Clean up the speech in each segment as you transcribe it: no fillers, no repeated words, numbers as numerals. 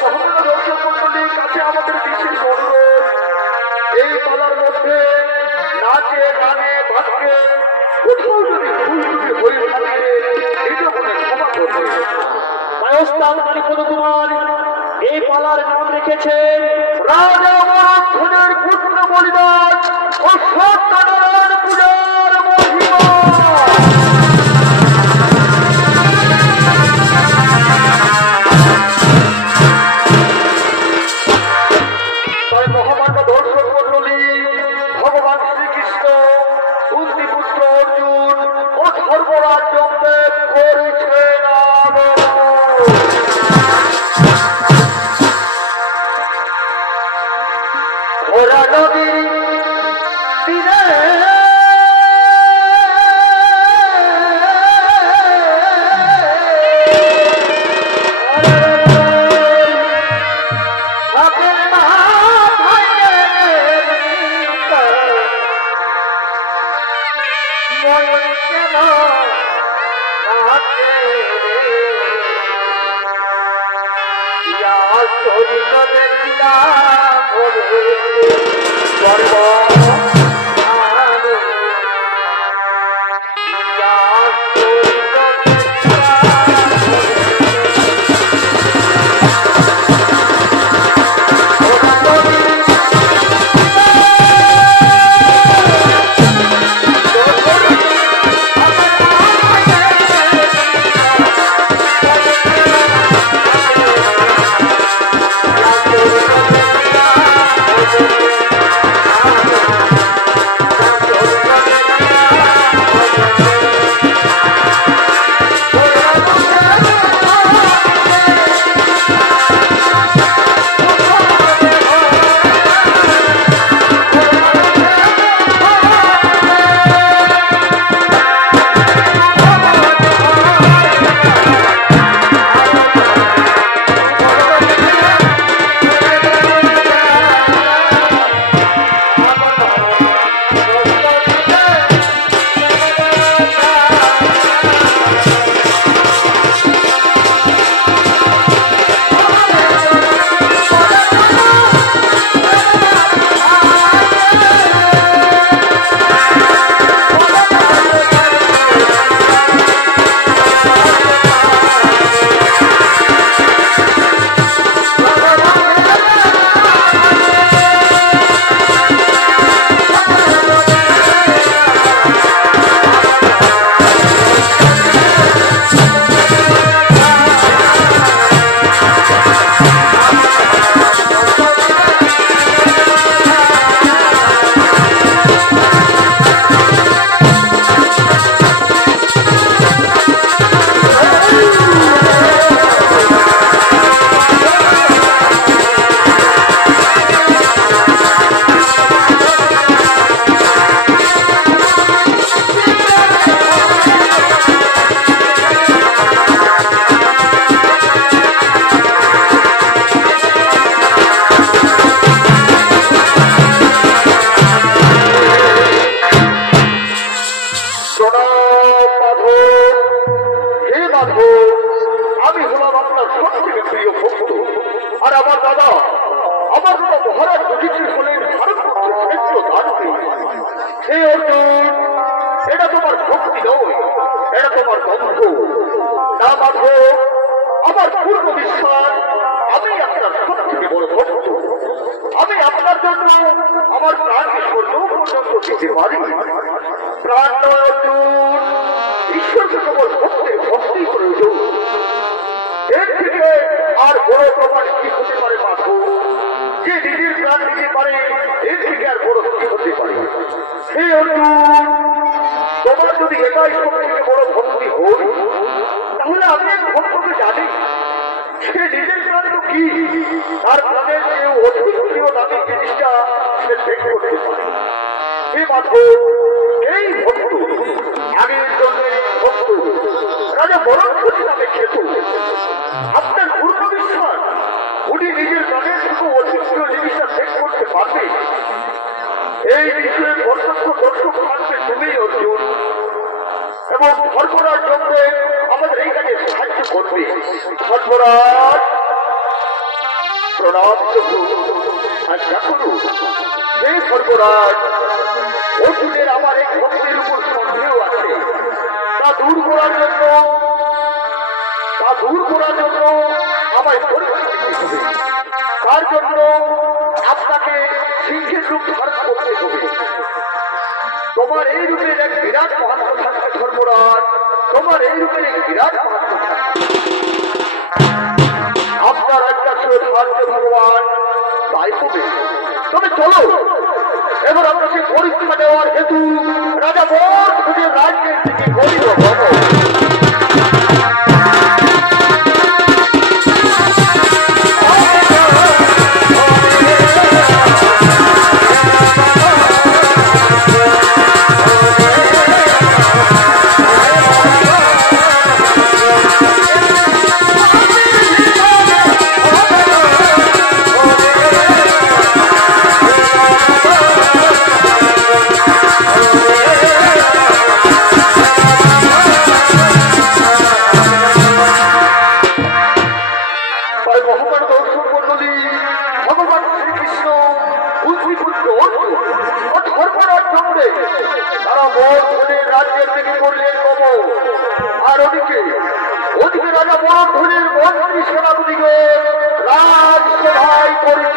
দর্শক মন্ডলীর কাছে আমাদের বিশেষ অনুরোধ, এই পালার মধ্যে নাচে গানে ভাগ্যে কোথাও যদি ভুল ত্রুটি হয়ে থাকে নিজ মনে ক্ষমা করবে। কায়স্থান মানিককুমার এই পালার নাম রেখেছেন রাজা মরণের পুত্র বলিদান ও সত্যনারায়ণ পূজার মহিমা। তাই মহামান্য দর্শক মন্ডলী, ভগবান শ্রীকৃষ্ণ কুন্তিপুত্র অর্জুন ও ধর্মরাজ জমদেব করেছেন ওরা নদী তীরে আমি হলাম আপনার সব থেকে প্রিয় ভক্ত। আর আমার দাদা মহারাজ যুধিষ্ঠির হলেন ভারতবর্ষের শ্রেষ্ঠ দানবী। হে অর্জুন, এটা তোমার ভক্তি নয়, এটা তোমার বন্ধ না মাধব। আমার পূর্ণ বিশ্বাস আমি আপনার সব থেকে বড় ভক্ত। আমি আপনার জন্য আমার প্রাণকে স্বর্গ পর্যন্ত দিতে পারি। প্রাণ নয় অর্জুন, ঈশ্বরকে কেবল ভক্তের ভক্তি প্রয়োজন। এর থেকে আর বড় প্রমাণ কি হতে পারে মাধব? যে নিজের প্রাণ দিতে পারে, এর থেকে আর বড় কি হতে পারে? হে অর্জুন, তোমার যদি এটাই সব থেকে বড় ভক্তি হয়, তাহলে আমি এক ভক্তকে জানি সে নিজের প্রাণ তো কি, তার প্রাণের কেউ অধিক প্রিয় দামি জিনিসটা সে ত্যাগ করতে পারে। হে মাধব, এই ভক্ত আগের জন্য ভক্ত রাজা বরণপতি নামে খেত। আপনার পূর্ণ বিশ্বাস উনি নিজের প্রাণের থেকে অধিক প্রিয় জিনিসটা ত্যাগ করতে পারবে? এই বিষয়ে প্রত্যক্ষ দর্শক থাকবে তুমি অর্জুন, এবং ধর্মরাজ জন্য আমাদের এই কাজে সাহায্য করবে। ধর্মরাজ প্রণাম প্রভু। আজ্ঞা করুন। হে সর্বরাজ, অর্জুনের আমার এই ভক্তের উপর সন্দেহ আছে, তা দূর করার জন্য আমায় পরীক্ষা দিতে হবে। তার জন্য আপনাকে সিংহের রূপ ধারণ করতে হবে। তোমার এই রূপের এক বিরাট মাহাত্ম থাকবে ধর্মরাজ, তোমার এই রূপের এক বিরাট মাহাত্ম থাকবে। আপনার একটা ছিল থাকবে ভগবান, তাই হবে। তবে চলো এবার আপনাকে পরীক্ষা দেওয়ার হেতু রাজা বধ রাজ্যের থেকে গরিব হব। ওদিকে রাজা বরধনের মন্ত্রী সেনাপতিকে রাজসভায় করিলেন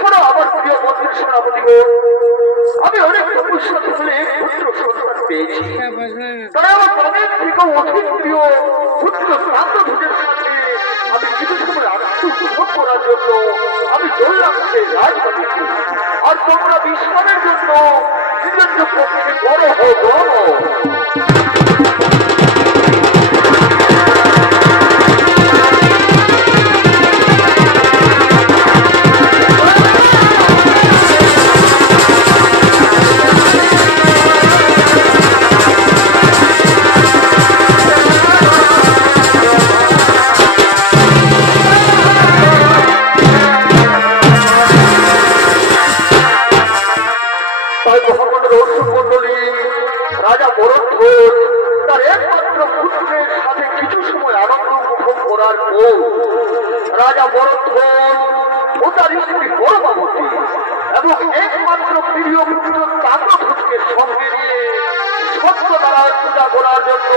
শোনো আমার প্রিয় মন্ত্রী সেনাপতি, আমি অনেক তপস্যা ফলে পুত্র সন্তান পেয়েছি। তাই আমার প্রাণের থেকে অধিক প্রিয় পুত্র শান্তধ্বজের সাথে আমি কিছু সময় আত্মগোপন করার জন্য আমি চললাম সে রাজবাড়িতে। আর তোমরা বিশ্রামের জন্য নিজের পক্ষে বড় হো। রাজা বরধ্বজ তার একমাত্র পুত্রের সাথে কিছু সময় আনন্দ উপভোগ করার পর রাজা বরধ্বজ ও তার স্ত্রী পরমাবতী এবং একমাত্র প্রিয় পুত্র তাম্রধ্বজকে সঙ্গে নিয়ে সত্যনারায়ণ পূজা করার জন্য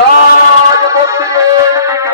রাজমন্দিরের দিকে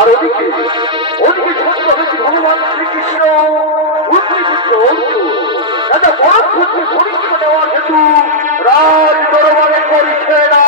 আর ওদিকে সত্য হয়েছে ভগবান শ্রীকৃষ্ণ বুদ্ধিপুত্র অর্জুন রাজা বরধ্বজকে পরীক্ষা দেওয়ার হেতু রাজ দরবারে করিছে না।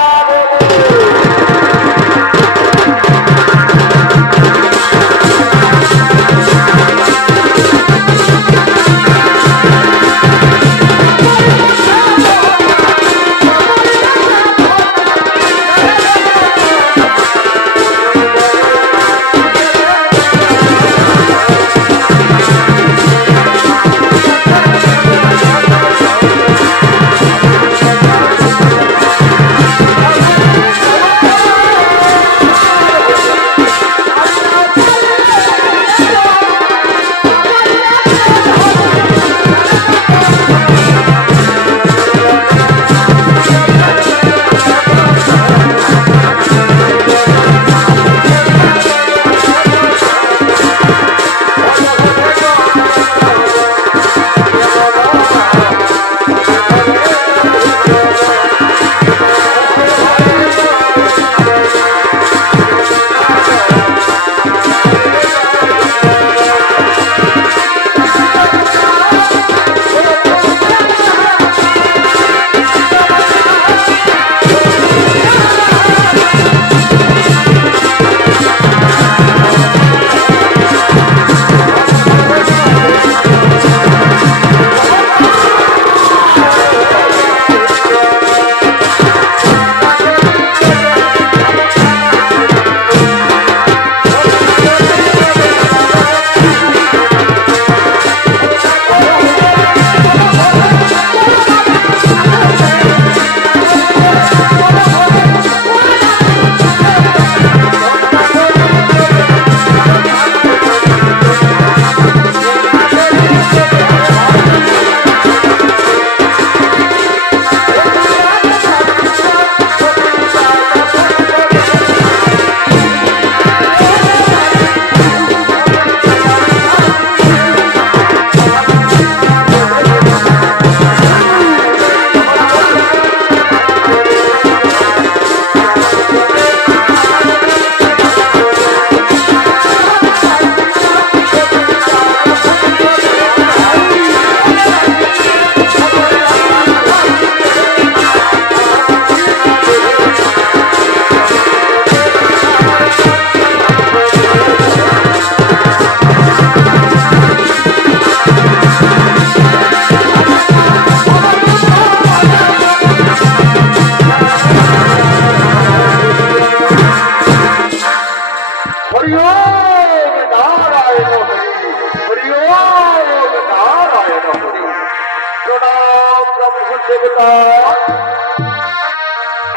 দেবতা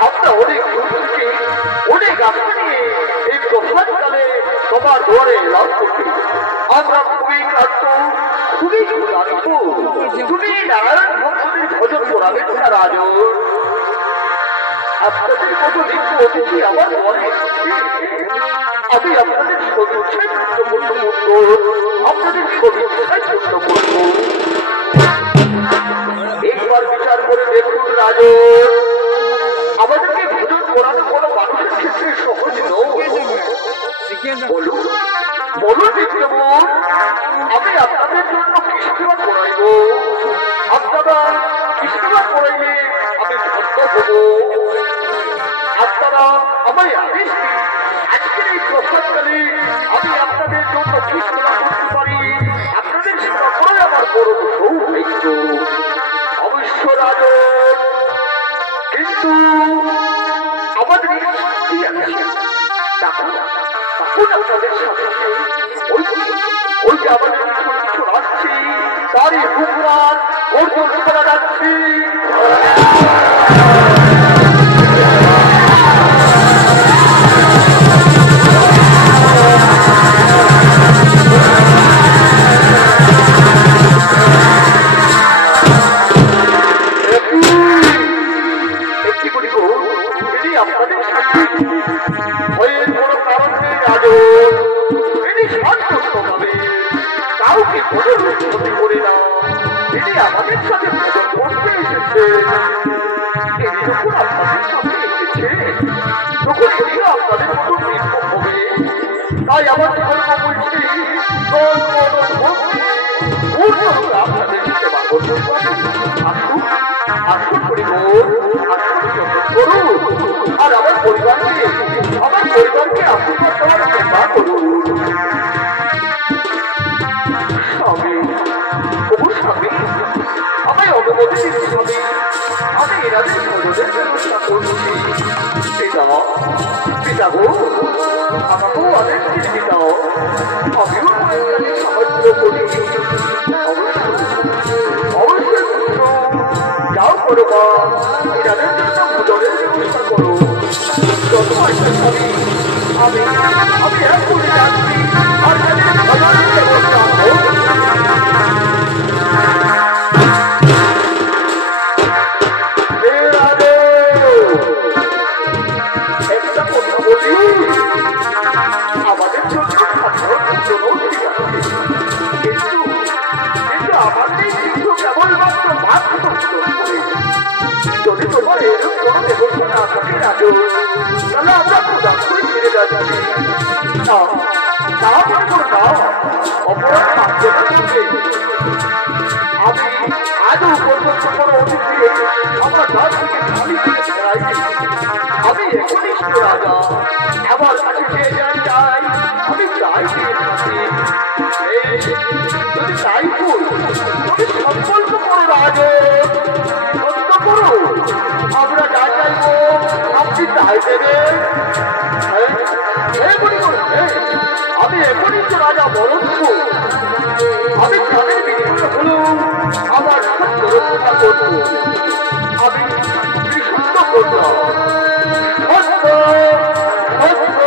আমরা অনেক দূর থেকে অনেক আশা নিয়ে এই প্রসাদকালে তোমার দুয়ারে এলাম করতে। আমরা খুবই ক্লান্ত, খুবই ক্লান্ত। তুমি নারায়ণ ভক্তদের ভজন করাবে না রাজন। আপনাদের মতো নিত্য অতিথি আমার মনে এসেছে। আমি আপনাদের সদিচ্ছায় পূর্ণ করব, আপনাদের সদিচ্ছায় পূর্ণ করব। একবার বিচার করে দেখুন রাজন, আমাদেরকে ভোজন করানো কোনো মানুষের ক্ষেত্রে সহজ নয়। বলুন বলুন বিক্রমণ, আমি আপনাদের জন্য কি সেবা করাইব? আপনারা কি সেবা করাইলে আমি ধন্য হব? আপনারা আমায় আদেশ দিন, আজকের এই প্রসাদকালে আমি আপনাদের জন্য কি সেবা করতে পারি? আপনাদের সেবা করাই আমার বড় সৌভাগ্য। অবশ্য রাজন, কিন্তু আমাদের শক্তি আছে। তখন আপনাদের সাথে ওই যে আমাদের কিছু আসছি, তারই হুকুরার অর্জন করা যাচ্ছি। আপনাদের সাথে ভয়ের কোনো কারণ নেই রাজন। তিনি শান্তভাবে কাউকে ক্ষতি করে না। তিনি আমাদের সাথে ভোজন করতে এসেছে। তিনি যখন আপনাদের সাথে এসেছে তখন এটিও আপনাদের মতো নির্ভর হবে। তাই আমার ধর্ম বলছি, আপনাদের সেবা করতে আসুন আসুন পরিবার, আসুন করুন আর আমার পরিবারকে আশীর্বাদ দেওয়ার চেষ্টা করুন। স্বামী, প্রভু স্বামী, আমায় অনুমতি দিন স্বামী, আমি এনাদের ভোজনের ব্যবস্থা করছি। পিতা গো, আমাকেও আদেশ দিন পিতা, আমিও সাহায্য করি। অবশ্যই পুত্র, যাও করো মা, এনাদের জন্য ভোজনের ব্যবস্থা করো। যত আসবে স্বামী, আমি এক করে যাচ্ছি আর তাদের ভোজনের ব্যবস্থা হোক। একটা কথা বলি, আমাদের জন্য সাধারণ জন্য ঠিক আছে, কিন্তু আমাদের কিন্তু কেবলমাত্র মাত্র যদি তোমার এরকম কোনো ব্যবস্থা না থাকে রাজন, তাহলে আমরা প্রদান করে ফিরে যাচ্ছি। না মনে করো না, অপরাধ মানতে করবে। আমি আজও পর্যন্ত কোনো অতিথি আমার কাছ থেকে খালি করে ফেরাইনি। আমি একনিষ্ঠ রাজা, আমার কাছে যে যাই চাই আমি তাই দিয়ে থাকি। যদি তাই ভুল, তুমি সংকল্প করো রাজন, সত্য করো, আমরা যা চাইবো আপনি তাই দেবেন। আমি একনিষ্ঠ রাজা বরঞ্চ আমি তাদের বিনিময় হলেও আমার সত্য রক্ষা করব। আমি বিশুদ্ধ করলাম, সত্য সত্য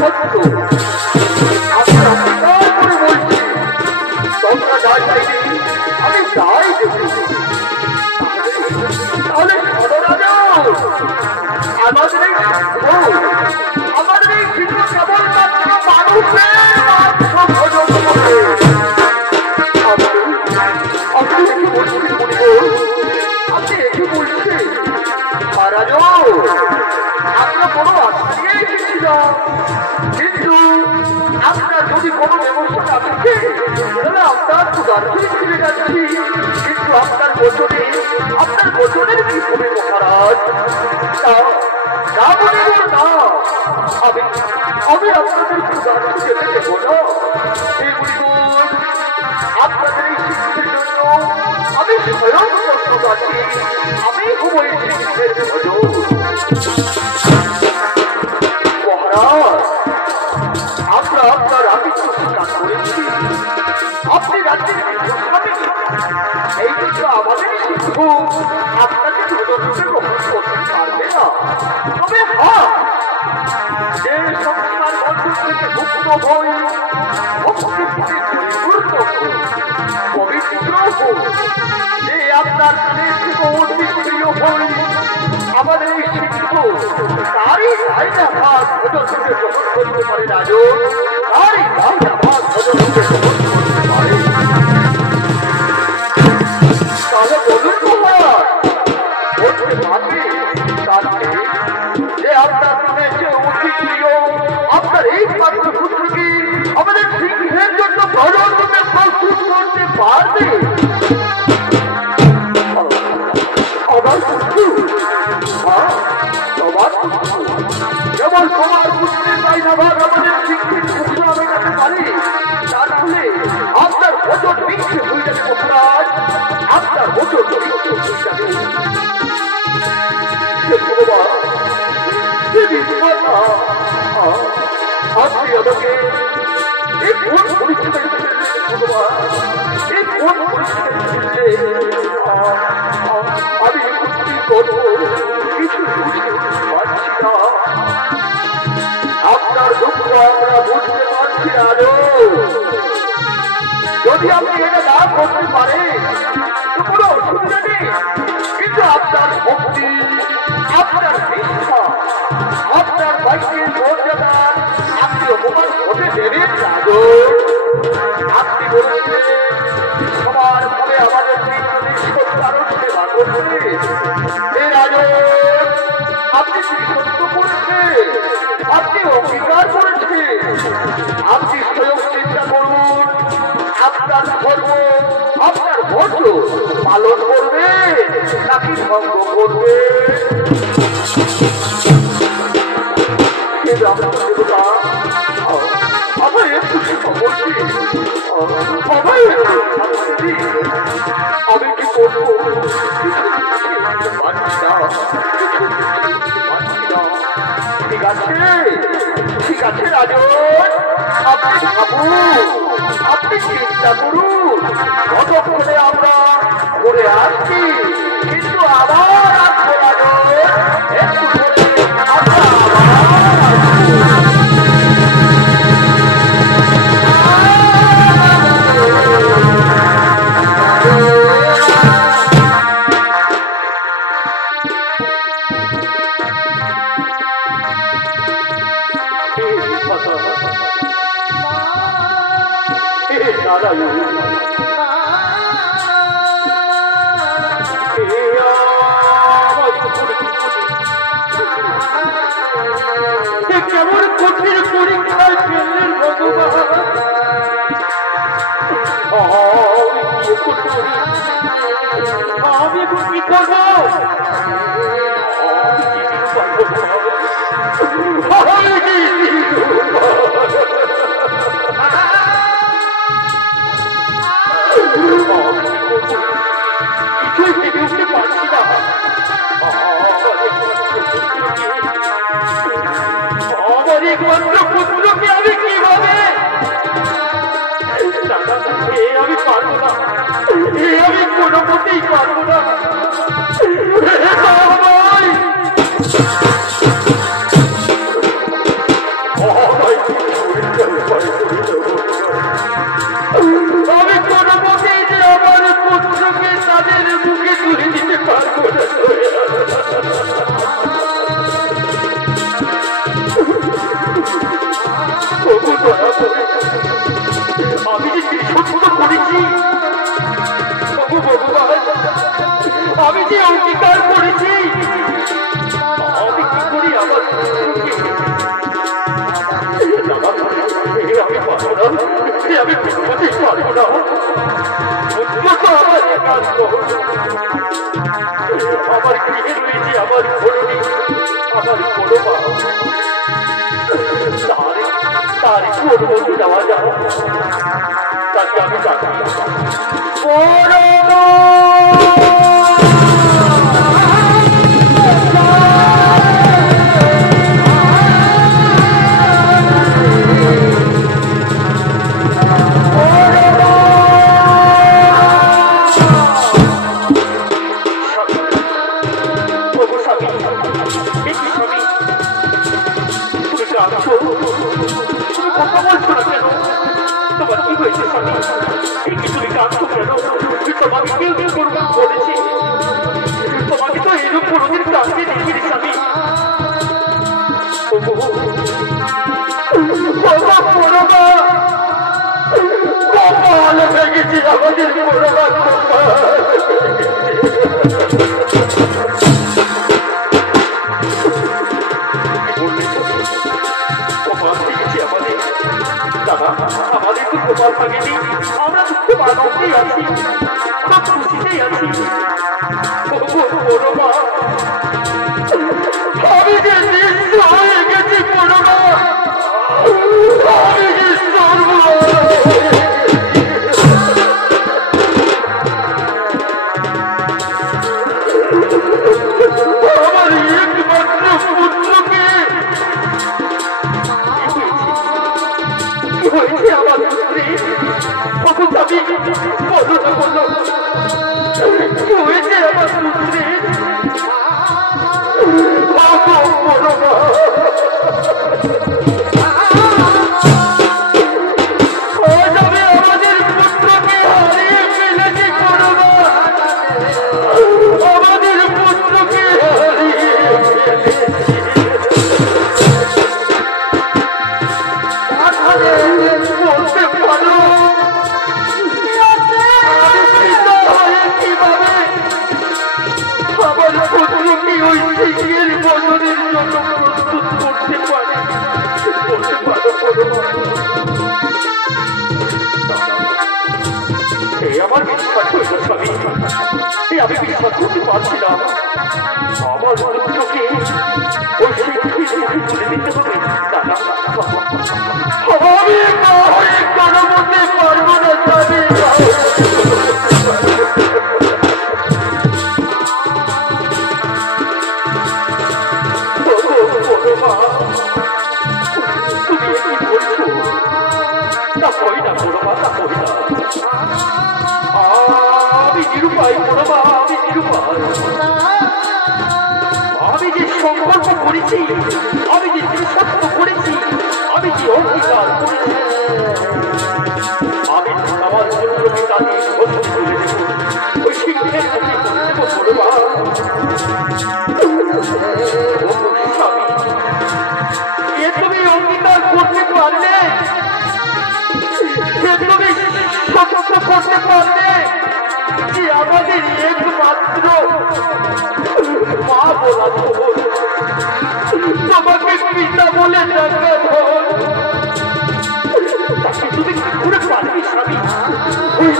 সত্য। আমি অস্বীকার করে বলছি, তোমরা যা চাইবে আমি তাই দেব। তাহলে রাজা, আমাদের এই শিশু কেবলমাত্র মানুষের মাত্র ভোজন করে। আপনি একে বলছেন আপনি একে বলছেন মহারাজ, আমরা কোনো আশা নিয়ে এসেছিলাম, কিন্তু আপনার যদি কোনো ব্যবস্থা না থাকে তাহলে আপনার ক্ষুধার্থে ফিরে যাচ্ছি। কিন্তু আপনার বচনের কি হবে মহারাজ? না বলিব না, আমি আপনাদের ক্ষুধার্থে যেতে দেব না। এই বলিব, আপনাদের এই শিক্ষিতের জন্য আমি স্বয়ং প্রস্তুত আছি। আমি হব এই শিক্ষিতের ভোজন। মহারাজ, আমরা আপনার আদিত্য স্বীকার করেছি। আপনি রাজ্যের স্বামী, এই জন্য আমাদের শিক্ষক হই ভক্তি পরিপূর্ণ পবিত্র হই যে আপনার প্রিয় হই আমাদের এই শিল্প তারই ভাইটা ভাগ ভোজন থেকে গ্রহণ করতে পারে রাজন তারই ভাইটা ভাগ ভোজন থেকে গ্রহণ করতে পারে তাহলে বলুন বলতে পারবে তাকে যে আপনার মনে যে অতি প্রিয় আপনার এই মাত্র পুত্রকে আমাদের সিংহের জন্য ভজন রূপে প্রস্তুত করতে পারবে আমার পুত্র কেবল তোমার পুত্রের বাইনাভাগ আমাদের সিংহের পুত্র আমি কাছে পারি তার ফলে আপনার ভোজন মিথ্যে হয়ে যাবে মহারাজ আপনার ভোজন মিথ্যে হয়ে যাবে আপনি আমাকে এই কোন পরিস্থিতি ভগবান এই কোন পরিস্থিতি আমি কি করবো কিছু বুঝতে পারছি না আপনার দুঃখ আমরা বুঝতে পারছি না যদি আপনি এটা না করতে পারেন তো কোনো অসুবিধা নেই কিন্তু আপনার ভক্তি আপনার নিষ্ঠা আপনার বাক্যের মর্যাদা আপনি অপমান হতে দেবেন রাজন আপনি বলেছিলেন সমানভাবে আমাদের সত্যারণ সেবা করবে হে রাজন আপনি কি সত্য করেছেন আপনি অঙ্গীকার করেছেন আপনি স্বয়ং চিন্তা করুন আপনার ধর্ম আপনার ভোজ পালন করবে নাকি ভঙ্গ করবে আমার একটু আমি কি করবো ঠিক আছে ঠিক আছে রাজন আপনি ভাবুন আপনি চিন্তা করুন কতক্ষণে আমরা ঘুরে আসছি কিন্তু আবার আসবো রাজন একটু আমরা কেমন কঠিন পরীক্ষায় ফেললেন ভগবান আমি কি করবো কিছুই থেকে উঠতে পারছি না আমার একমাত্র পুত্রকে আমি কিভাবে আমি পারবো না আমি কোনো মতেই পারবো না আমি কোনো মতেই যে আমার পুত্রকে তাদের মুখে তুলে দিতে পারবো না আমি যে সত্য করেছি আমি যে অঙ্গীকার করেছি আমি কি করি আমার আমি পারবো না আমি কোনোমতেই পারবো না আমার একান্ত আমার গৃহে রয়েছে আমার ঘরণী আমার বড় মা তার অনুমতি দেওয়া যায় তাকে আমি ডাকি কথা বলছো না কেন? তোমার কি হয়েছে স্বামী? এই কি তুমি কাঁদছো কেন? তোমাকে কেউ কেউ করবো বলেছে? তোমাকে তো এরকম কোনোদিন কাঁদতে দেখিনি স্বামী। কপাল ভেঙেছি আমাদের বড়মা, আমাদের তো কপাল ভাঙেনি, আমরা তো খুব আনন্দেই আছি, খুব খুশিতেই আছি। বড়মা, আমি যে নিঃস্ব হয়ে গেছি বড়মা, আমি যে আমার একমাত্র পুত্রকে কি হয়েছে আমার পুত্রে? কখন যাবি? বলো না, বলো কি হয়েছে আমার পুত্রে? বড়মা, আমাদের পুত্রকে হারিয়ে ফেলেছি বড়মা, আমাদের পুত্রকে হারিয়ে বলতে পারো কিভাবে আমার পুত্রকে ওই শিখের বদলের জন্য প্রস্তুত করতে পারে? বলতে পারো বড়মা? আমার বিশ্বাস হইল স্বামী, আমি বিশ্বাস করতে পারছি না। আমার পুত্রকে ওই শিক্ষিত মুখে তুলে দিতে হবে। দাদা, আমি মা হয়ে কোনো মতে পারবো না স্বামী। বড়মা, তুমি কি বলছো? না হই না বড়মা, না হই না। আমি নিরুপায় বড়মা, আমি নিরুপায়। আমি যে সংকল্প করেছি, আমি যে সত্য করেছি, আমি যে অঙ্গীকার করেছি, আমি আমার পুত্রকে তাকে বন্ধু করে দেব, ওই শিক্ষের মুখে করে দেব বড়মা। স্বামী, এ তুমি অঙ্গীকার করতে পারলে? এ তুমি সত্য করতে পারলে যে আমাদের একমাত্র মা বলা তোমাকে পিতা বলে ডাকা তাকে তুমি কি করে পারবি স্বামী? ওই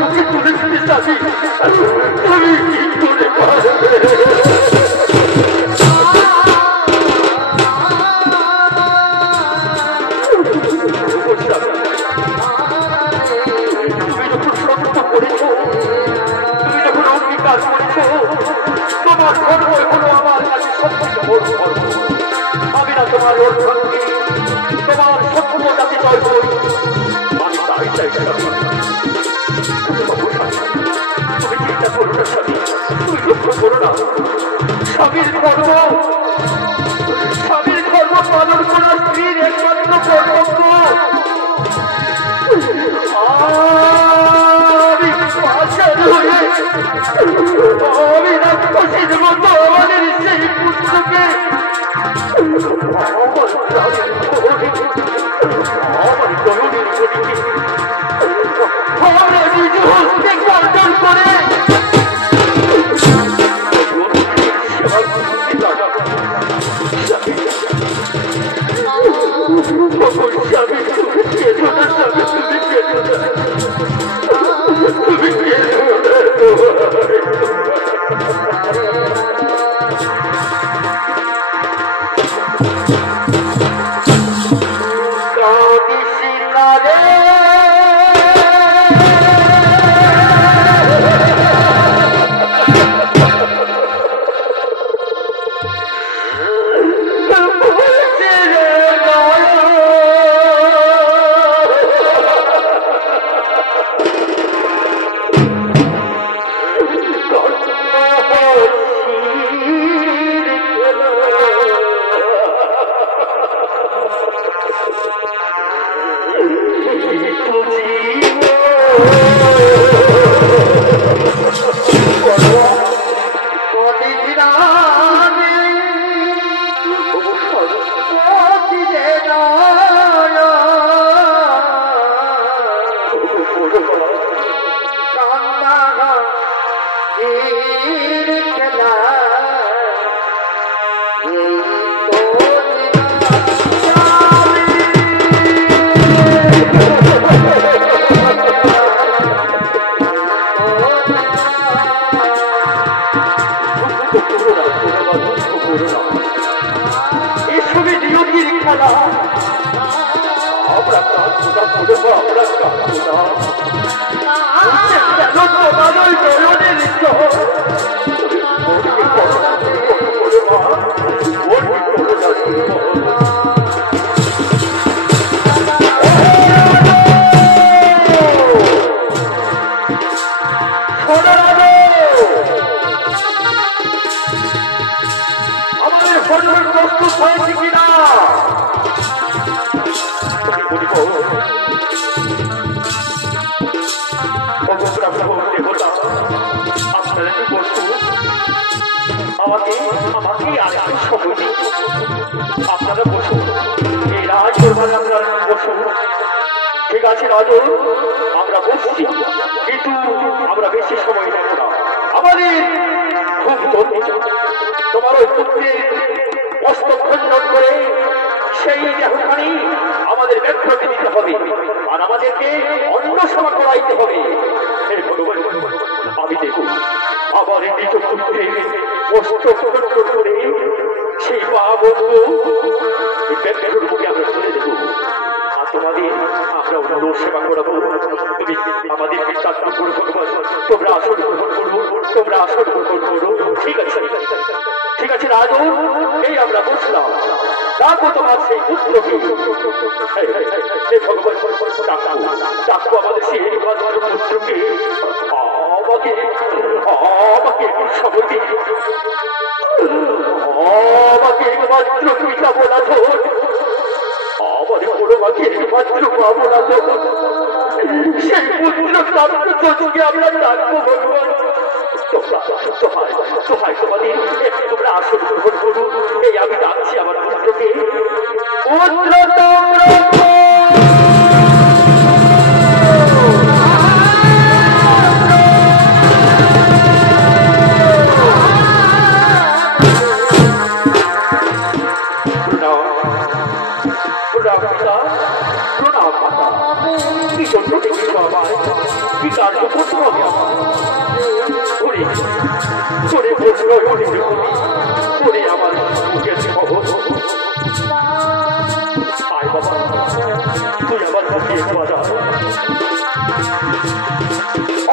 মুখে তুলে দিতে স্বামী, তুমি কি করে পারবে? তুমি যখন সত্য করেছ, তুমি যখন অঙ্গীকার করেছ, তোমার ধর্ম হলো আমার কাছে সবথেকে বড় ধর্ম। আমি না তোমার অর্থাঙ্গী, তোমার সত্য যাতে জয় করি, আমি তাই চাই স্বামী। তুমি চিন্তা করো না স্বামী, তুমি লক্ষ্য করো না। স্বামীর ধর্ম পালন করা স্ত্রীর একমাত্র কর্তব্য। আমি পাষাণ হয়ে আমি রাক্ষসীর মতো আমাদের সেই পুত্রকে আমার জননীর গতিকে আমরা নিজ হস্তে কর্তন করে সেবা করতে দাদা। স্বামী, তুমি কেঁদো না স্বামী, তুমি কেঁদো না, তুমি কেঁদো আমরা কাকুদা করবো, আমরা কাকুদা কেন তোমার ওই নয়নের ইচ্ছা আমাদের শরীরের প্রস্তুত হয়েছে কিনা আপনারা বসুন এই রাজ আপনারা বসুন ঠিক আছে রাজু আমরা বসছি কিন্তু আমরা বেশি সময় নেব না আমাদের খুব তোমার ওই পুত্রের হস্তখণ্ডন করে সেই দেহখানি আমাদের ব্যর্থকে দিতে হবে আর আমাদেরকে অন্য সময় করাইতে হবে আমি দেখুন আবার এই নিজ পুত্রের হস্তখণ্ডন করে সেই মা বন্ধু এই ব্যর্থের মুখে আমরা তুলে দেবো আর তোমাদের আমরা অন্য সেবা করাবো তুমি আমাদের বিশ্বাস করো ভগবান তোমরা আসন গ্রহণ করবো তোমরা আসন গ্রহণ করো ঠিক আছে ঠিক আছে রাজু এই আমরা বসলাম ডাকো তোমার সেই পুত্রকে ভগবান ডাকো আমাদের সেই পুত্রকে আমাকে আমাকে সময় দিন আমাকে মাত্র পিতা বলা ধর আমাদের কোনো মাকে মাত্র পাবো না সেই পুত্র প্রাপ্তকে আমরা ডাকবো ভগবান তোমাদের তোমরা আসন গ্রহণ করুন এই আমি ডাকছি আমার পুত্রকে কি কার্য করতে হবে করে আমার মুখের খবর আয় বাবা তুই আমার কাছে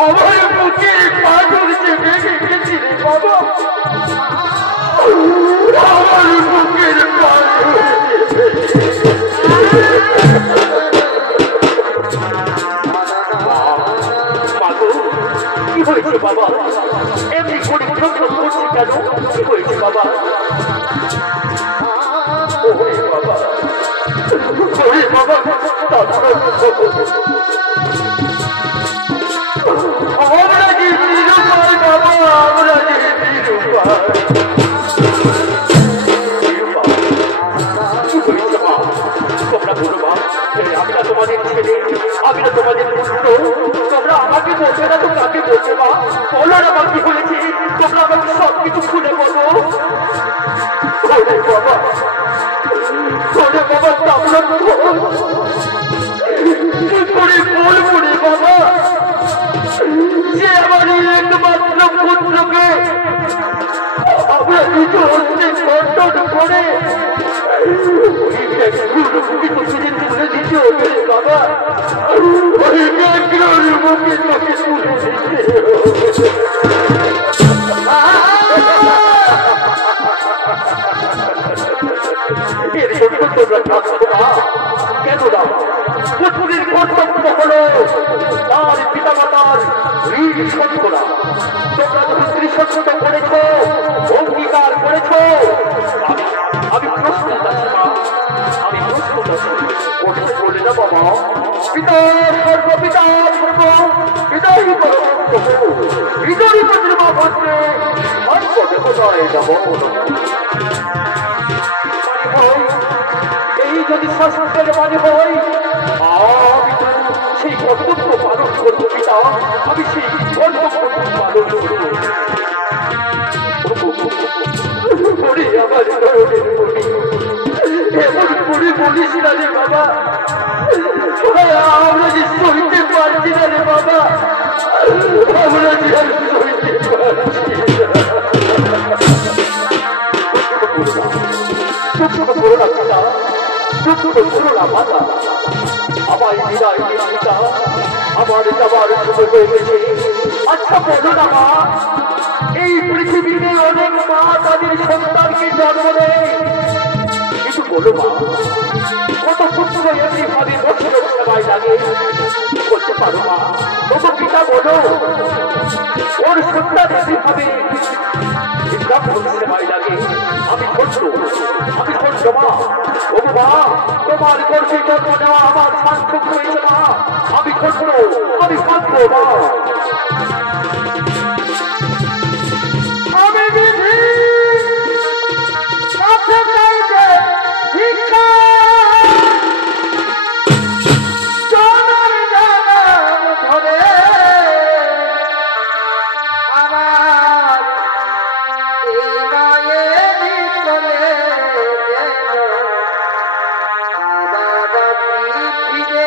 আমার মুখের পাগল যে বেগে গেছি রে বাবা আমার মুখের পাগল কি হয়েছে বাবা এমনি পরিবর্তন করছি কেন কি হয়েছে বাবা বাবা আমরা যে নিরুপায় বাবা আমরা যে নিরুপায় তোমরা বলো মা আমি না তোমাদের ছেলে আমি না তোমাদের পুত্র তোমরা আমাকে বলবে না তো কাকে বলবে মা বলো না মা কি হয়েছে তোমরা আমাকে সব কিছু খুলে বলো বাবা বাবা বাবা যে আমার একমাত্র পুত্রকে আমরা কিছু হচ্ছে বন্টন করে তুলে দিতে হবে বাবা ওই মুখে তোকে তুলে দিতে কেন না পুত্রের কর্তব্য হল তার পিতা মাতার ঋণ শোধ করা তোমরা পুত্রী সত্য করেছ অঙ্গীকার করেছ আমি প্রস্তুত আছি মা আমি প্রস্তুত আছি কোথায় বলে না বাবা পিতা সর্ব পিতা সর্ব পিতাই হৃদয় প্রতিমা ভদ্রে সর্বদেবতায় যাব এই যদি শাস্ত্রের মানে হয় আমি তো সেই কর্তব্য পালন করবো পিতা আমি সেই কর্তব্য পালন করবো আমার এমন করে বলিস না রে বাবা আমরা যে সইতে পারছি না রে বাবা আমরা যে আর সইতে পারছি চুপ করো না মাতা, আমায় বিদায় দিন পিতা, আমার যাবার সময় হয়ে গেছে। আচ্ছা বলো না মা, এই পৃথিবীতে অনেক মা তাদের সন্তানকে জন্ম দেয়, কিন্তু বলো মা, কত পুত্র এমনি ভাবে বছর সেবায় লাগে, বলতে পারো মা? কত পিতা বলো, ওর সন্তান এমনি ভাবে সেবায় লাগে। আমি ছোট্ট মা, ও মা, তোমার গর্ভে জন্ম নেওয়া আমার সার্থক হয়েছে মা। আমি ছোট্ট, আমি পাত্র মা। আমি বিধি কাছে চাইতে ভিক্ষা, জনম জনম ধরে আমার এই মায়েরই কোলে যেন আবার ফিরে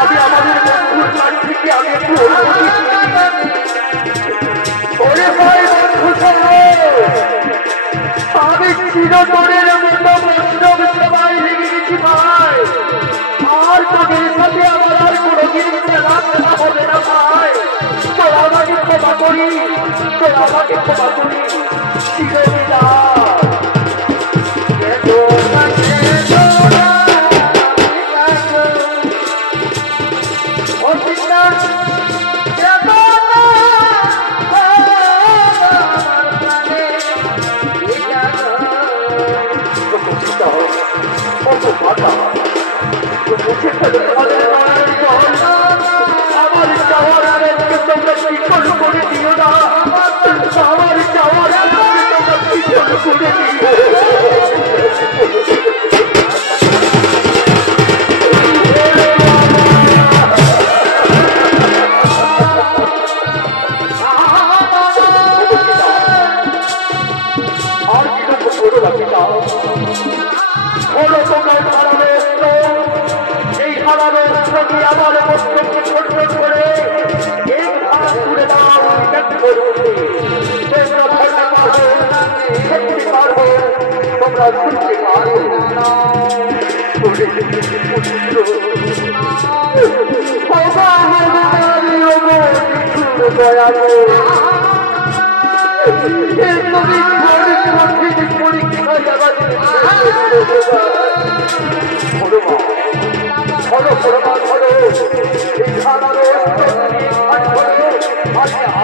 আমি আমাদের বন্ধুর বাড়ি থেকে আমি একটু আমি চিরতরের মতো বৈষ্ণব সেবায় লেগে গেছি ভাই, আর তোদের সাথে আমার আর কোনোদিন খেলা হবে না ভাই। তোর আমাকে ক্ষমা করি, তোর আমাকে ক্ষমা করি, চিরবিদায়। আমার যাওয়ার আগে তোমরা পিছন করে দিও না, আমার যাওয়ার আগে তোমরা পিছন করে দিও। আর কিছু করো না পিতা, বলো তোমার হারানো অস্ত্র, এই হারানো অস্ত্রটি আমার মস্তকে ছোট করে এক ভাগ তুলে দাও। তোমরা ধরতে পারবো, শুনতে পারবো, তোমরা শুনতে পারবো।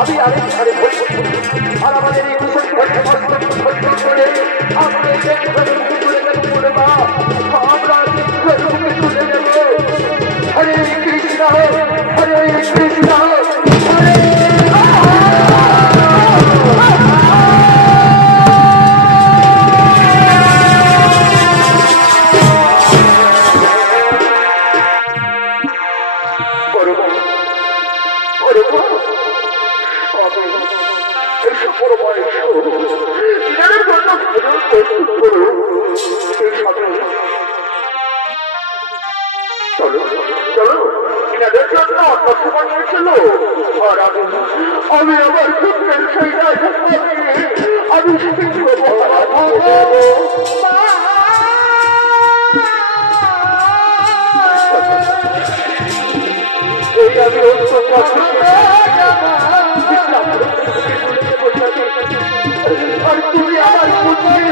আমি আরেক ধারে বলি, আর আমাদের এই কুশল ঘরে করে আমরা তুলে নেব। হরে কৃষ্ণ, হরে কৃষ্ণ, হরে আমি আমার পুত্রের সেই আমি আমি আর তুমি আমার পুত্রের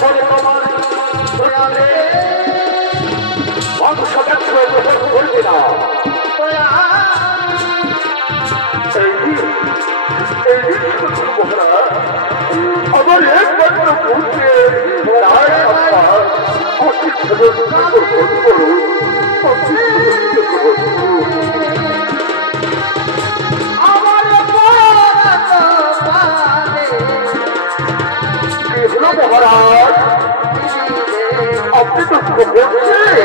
তাহলে তোমার মানুষ করবে না। আমার একমাত্র বুঝতে মহারাজ আপনি তো বলছেন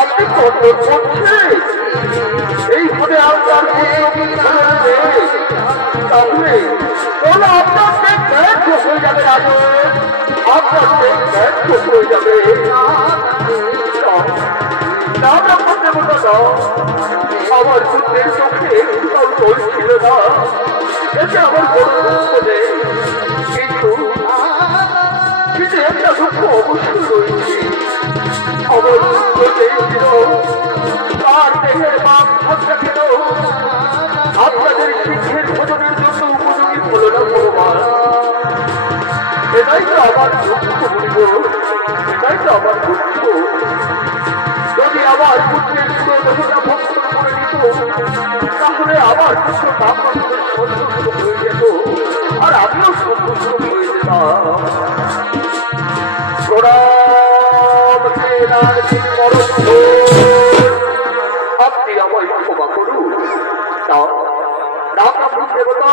আপনি কত করছেন এইভাবে আপনার তাহলে বলো আপনার ব্যর্থ হয়ে যাবে রাজু আপনার ব্যর্থ হয়ে যাবে আমার পুত্রের চোখে একটুটাও দোষ ছিল না এতে আমার বড় দুঃখ নেই কিন্তু একটা দুঃখ অবশ্যই রয়েছে আমার দুঃখ চেয়েছিল তার দেহের বাপ থাকা কেন আপনাদের শিক্ষের ভোজনের জন্য উপযোগী হল না ভগবান এটাই তো আমার দুঃখ বলিব এটাই তো আমার দুঃখ যদি আমার পুত্রের দেহটা ভক্ত করে দিত তাহলে আমার পুত্র তাপমাত্রা সন্তুষ্ট হয়ে যেত আর আমিও সন্তুষ্ট হয়ে যেতাম আপনি আমায় ক্ষমা করুন দেবতা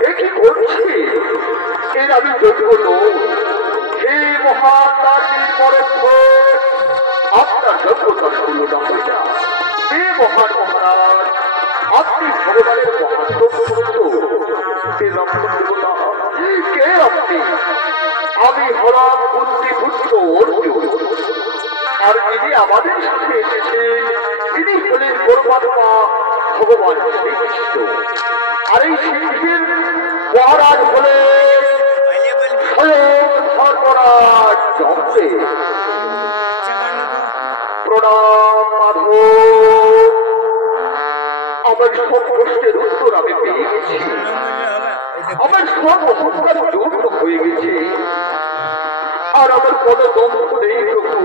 এ কি করছি এর আমি যোগ্য হে মহাতারীর পরম আপনার যোগ্যতার তুলনা হয় না হে মহান মহারাজ আপনি ভগবানের মহাত্ম দেবতা কে আপনি আমি হলাম পুত্রী পুত্র অর্জুন আর যিনি আমাদের সাথে এসেছেন তিনি হলেন পরমাত্মা ভগবান শ্রীকৃষ্ণ আর এই শিল্পীর মহারাজ হলেন স্বয়ং ধর্মরাজ জম্পে প্রণাম মাধব আমার সব প্রশ্নের উত্তর আমি পেয়ে গেছি আমার সব অহংকার দূর হয়ে গেছে আর আমার কোনো দ্বন্দ্ব নেই প্রভু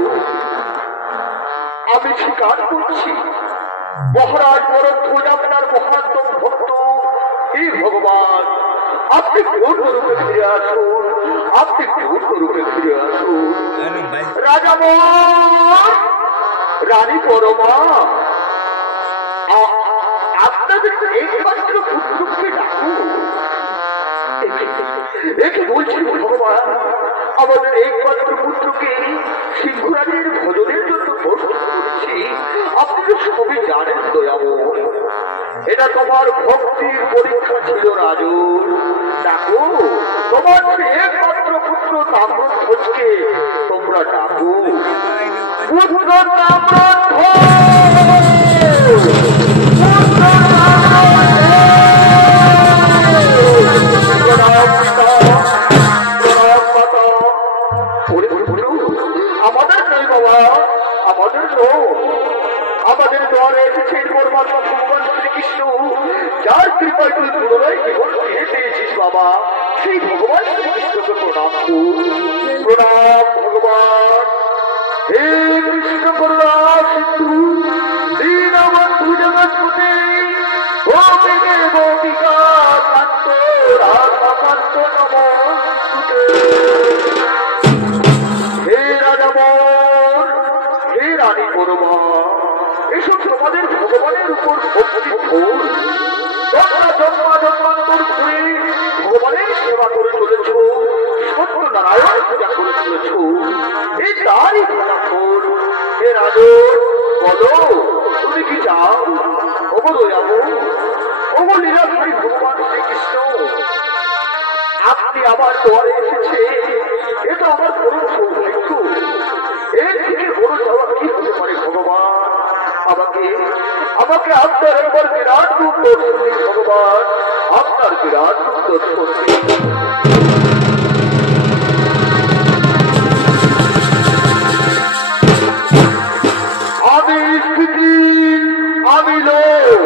আমি স্বীকার করছি মহারাজ বরদ্ধ আপনার মহাত্ম ভক্ত হে ভগবান আপনি পূর্ণরূপে ফিরে আসুন আপনি পূর্ণরূপে ফিরে আসুন রাজা রানী পরমা আপনাদের একমাত্র পুত্রকে ডাকুন একে বলছি ভগবান আমাদের একমাত্র পুত্রকে সিংহরাজের ভোজনের জন্য প্রস্তুত করেছি আপনি তো সবই জানেন দয়াময় এটা তোমার ভক্তির পরীক্ষা ছিল রাজুর ডাকো তোমার একমাত্র পুত্র তাম্রধ্বজকে তোমরা ডাকো পুত্র তাম্রধ্বজ আমাদের নয় বাবা আমাদের আমাদের দ্বারে এসেছেন পরমাত্মা ভগবান শ্রীকৃষ্ণ যার কৃপায় তুই পুনরায় জীবন ফিরে পেয়েছিস বাবা সেই ভগবান শ্রীকৃষ্ণকে প্রণাম প্রণাম ভগবান হে কৃষ্ণ করুণা সিন্ধু দীনবন্ধু জগৎপতি গোপিকে গোপিকা কান্ত রাধা কান্ত নমস্তুতে হে রাজামন হে রানী পরমা এসব তোমাদের ভগবানের উপর ভক্তি ভোর তোমরা জন্মান্তর ঘুরে ভগবানের সেবা করে চলেছ সত্যনারায়ণ পূজা করে চলেছ এই তারই ফলাফল হে রাজন বলো তুমি কি চাও ওগো যাবো ওগো লীলাধারী ভগবান শ্রীকৃষ্ণ আপনি আমার দ্বারে এসেছে এটা আমার পরম সৌভাগ্য এর থেকে বড় যাওয়া কি হতে পারে ভগবান আমাকে আমাকে আপনার একবার বিরাট রূপ দর্শন দিন ভগবান আপনার বিরাট রূপ দর্শন দিন আমি স্থিতি আমি লোক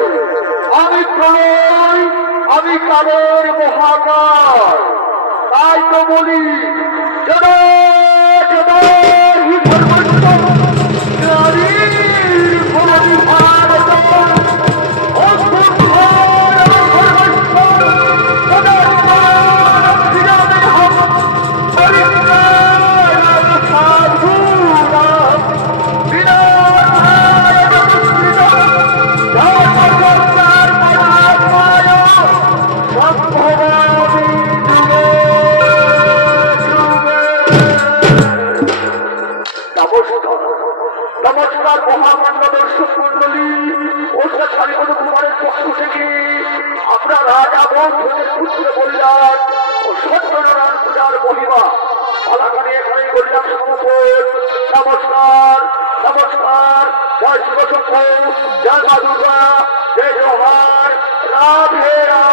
আমি প্রলয় আমি কালের মহাকার তাই তো বলি কালী কুমারের পক্ষ থেকে আপনার রাজা বন্ধুদের পুত্র বললেন ও সত্যনারায়ণ পূজার মহিমা পালাখানি এখানেই বললাম সমর্পণ। নমস্কার নমস্কার, জয় শিবশম্ভু, জয় মা দুর্গা, জয় জোহার, রাধে রাধে।